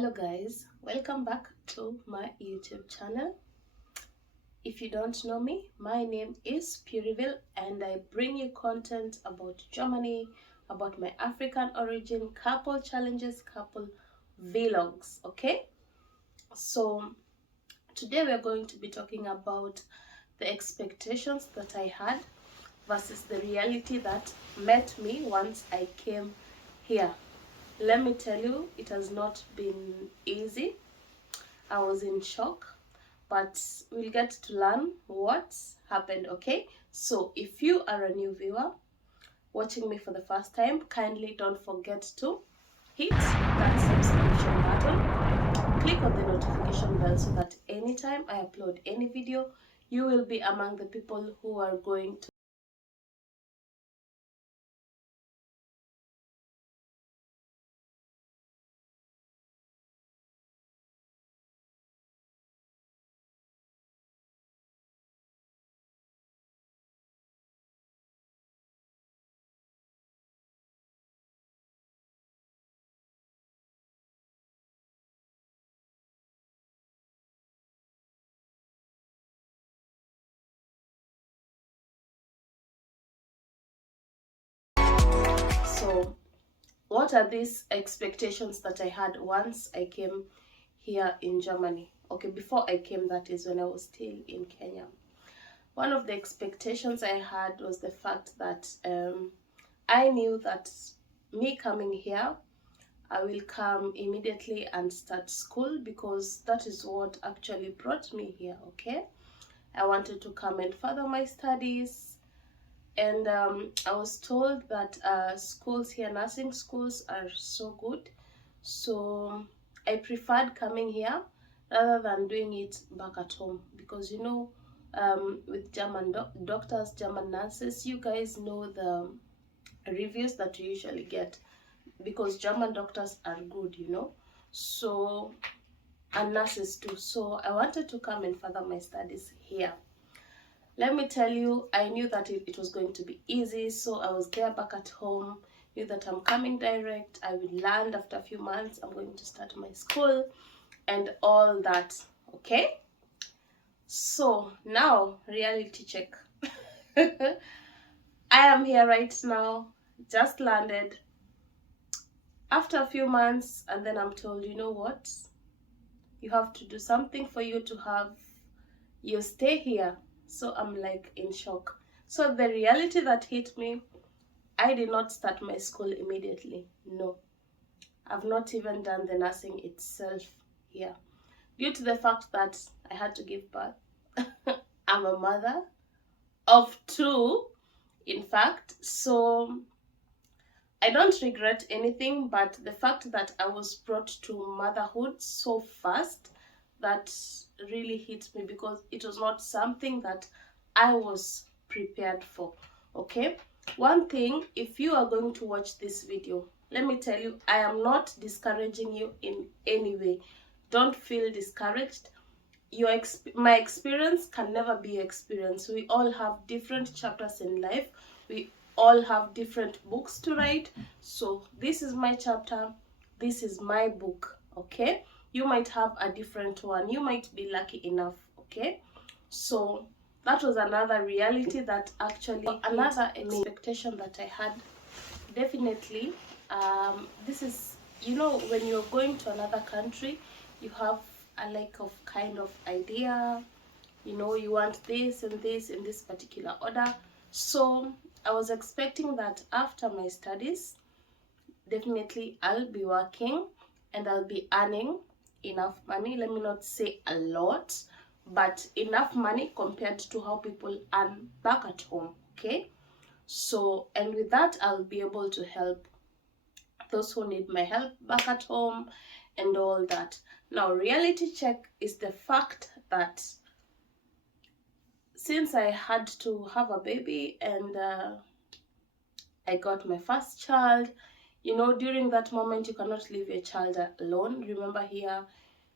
Hello guys, welcome back to my YouTube channel. If you don't know me, my name is Puriville and I bring you content about Germany, about my African origin, couple challenges, couple vlogs, okay? So today we're going to be talking about the expectations that I had versus the reality that met me once I came here. Let me tell you, it has not been easy. I was in shock, but we'll get to learn what happened, okay? So if you are a new viewer watching me for the first time, kindly don't forget to hit that subscription button, click on the notification bell so that anytime I upload any video, you will be among the people who are going to so what are these expectations that I had once I came here in Germany? Okay, before I came, that is when I was still in Kenya. One of the expectations I had was the fact that I knew that me coming here, I will come immediately and start school because that is what actually brought me here, okay? I wanted to come and further my studies, and I was told that schools here, nursing schools, are so good. So I preferred coming here rather than doing it back at home because with German doctors, German nurses, you guys know the reviews that you usually get because German doctors are good. So, and nurses too. So I wanted to come and further my studies here. Let me tell you, I knew that it was going to be easy, so I was there back at home, knew that I'm coming direct, I will land after a few months, I'm going to start my school, and all that, okay? So, now, reality check. I am here right now, just landed, after a few months, and then I'm told, you know what? You have to do something for you to have your stay here. So I'm like in shock. So the reality that hit me, I did not start my school immediately. No, I've not even done the nursing itself here due to the fact that I had to give birth. I'm a mother of two, in fact, so I don't regret anything, but the fact that I was brought to motherhood so fast, that really hit me because it was not something that I was prepared for, okay? One thing, if you are going to watch this video, let me tell you, I am not discouraging you in any way. Don't feel discouraged. My experience can never be your experience. We all have different chapters in life. We all have different books to write. So this is my chapter, this is my book, okay? You might have a different one, you might be lucky enough, okay? So that was another reality that actually another expectation that I had. Definitely, this is, when you're going to another country, you have a like of kind of idea, you want this and this in this particular order. So I was expecting that after my studies, definitely I'll be working and I'll be earning enough money. Let me not say a lot, but enough money compared to how people earn back at home, okay? So, and with that, I'll be able to help those who need my help back at home and all that. Now, reality check is the fact that since I had to have a baby and I got my first child, during that moment, you cannot leave your child alone. Remember, here,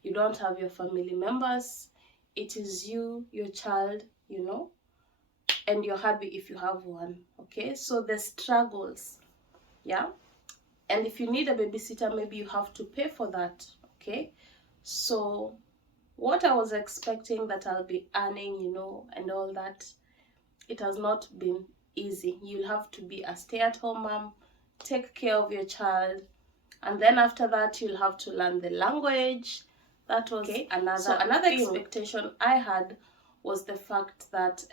you don't have your family members. It is you, your child, and you're happy if you have one, okay? So the struggles, yeah? And if you need a babysitter, maybe you have to pay for that, Okay, so what I was expecting that I'll be earning, you know, and all that, it has not been easy. You'll have to be a stay-at-home mom, take care of your child, and then after that you'll have to learn the language. That was another expectation I had, was the fact that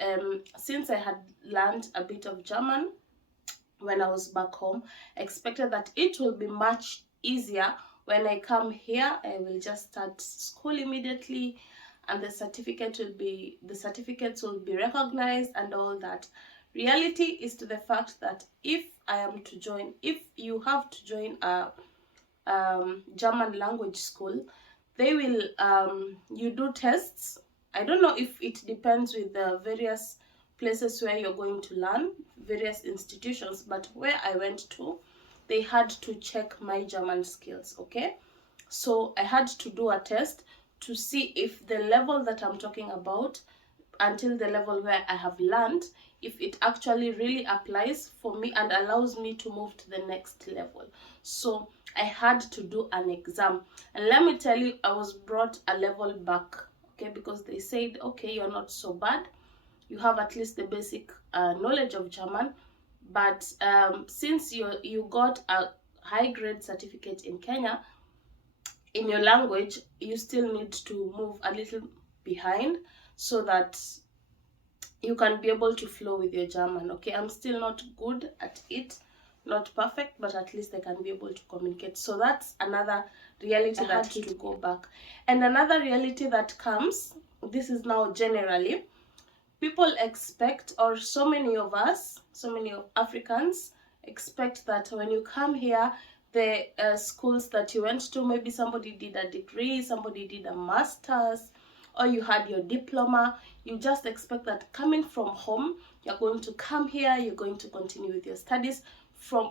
since I had learned a bit of German when I was back home, I expected that it will be much easier when I come here. I will just start school immediately, and the certificates will be recognized and all that. Reality is to the fact that if you have to join a German language school, they will you do tests. I don't know if it depends with the various places where you're going to learn, various institutions, but where I went to, they had to check my German skills. Okay, so I had to do a test to see if the level that I'm talking about, until the level where I have learned, if it actually really applies for me and allows me to move to the next level. So I had to do an exam, and let me tell you, I was brought a level back. Okay, because they said, okay, you're not so bad, you have at least the basic knowledge of German, but since you got a high grade certificate in Kenya in your language, you still need to move a little behind so that you can be able to flow with your German. Okay, I'm still not good at it, not perfect, but at least I can be able to communicate. So that's another reality that I had to go back. And another reality that comes, this is now generally, people expect, or so many of Africans expect, that when you come here, the schools that you went to, maybe somebody did a degree, somebody did a master's, or you had your diploma, you just expect that coming from home, you're going to come here, you're going to continue with your studies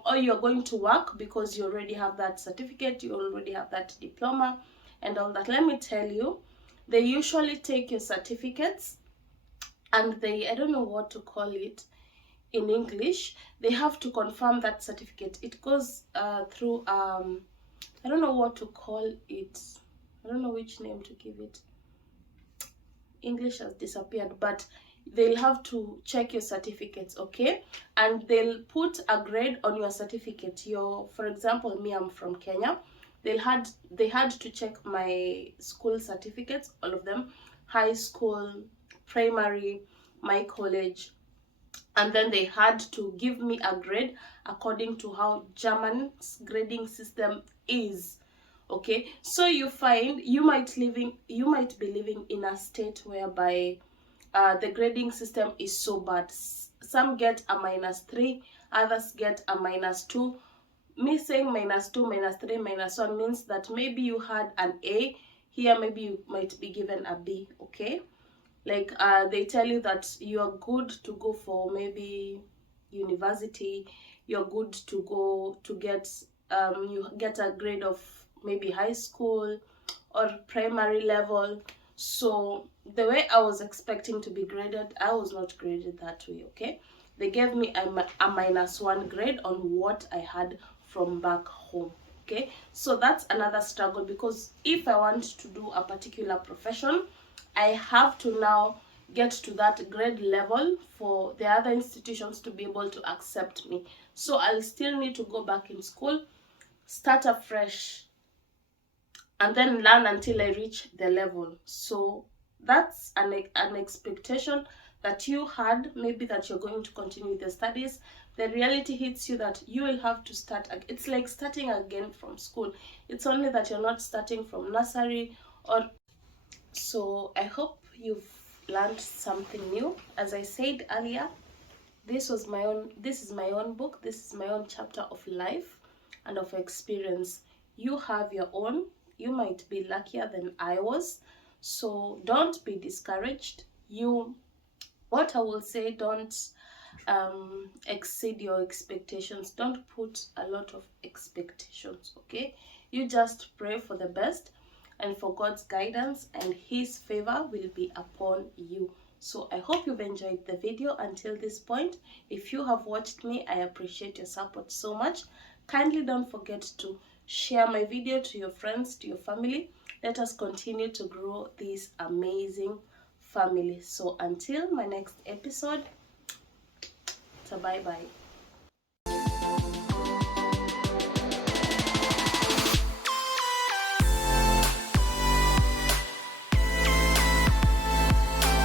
or you're going to work because you already have that certificate, you already have that diploma and all that. Let me tell you, they usually take your certificates and I don't know what to call it in English, they have to confirm that certificate. It goes through, I don't know what to call it, I don't know which name to give it. English has disappeared, but they'll have to check your certificates, okay? And they'll put a grade on your certificate. For example, me, I'm from Kenya. They had to check my school certificates, all of them, high school, primary, my college, and then they had to give me a grade according to how German's grading system is. Okay, so you find you might be living in a state whereby the grading system is so bad. Some get a -3, others get a -2. Me saying -2, -3, -1 means that maybe you had an A here, maybe you might be given a B. Okay, like they tell you that you are good to go for maybe university, you're good to go to get you get a grade of maybe high school or primary level. So the way I was expecting to be graded, I was not graded that way. Okay, they gave me a -1 grade on what I had from back home. Okay, so that's another struggle, because if I want to do a particular profession, I have to now get to that grade level for the other institutions to be able to accept me. So I'll still need to go back in school, start afresh, and then learn until I reach the level. So that's an expectation that you had, maybe that you're going to continue with the studies. The reality hits you that you will have to start. It's like starting again from school. It's only that you're not starting from nursery or. So I hope you've learned something new. As I said earlier, this is my own book, this is my own chapter of life and of experience. You have your own. You might be luckier than I was, so don't be discouraged. What I will say, don't exceed your expectations. Don't put a lot of expectations. Okay, you just pray for the best and for God's guidance, and His favor will be upon you. So I hope you've enjoyed the video until this point. If you have watched me, I appreciate your support so much. Kindly don't forget to share my video to your friends, to your family. Let us continue to grow this amazing family. So until my next episode, so bye bye.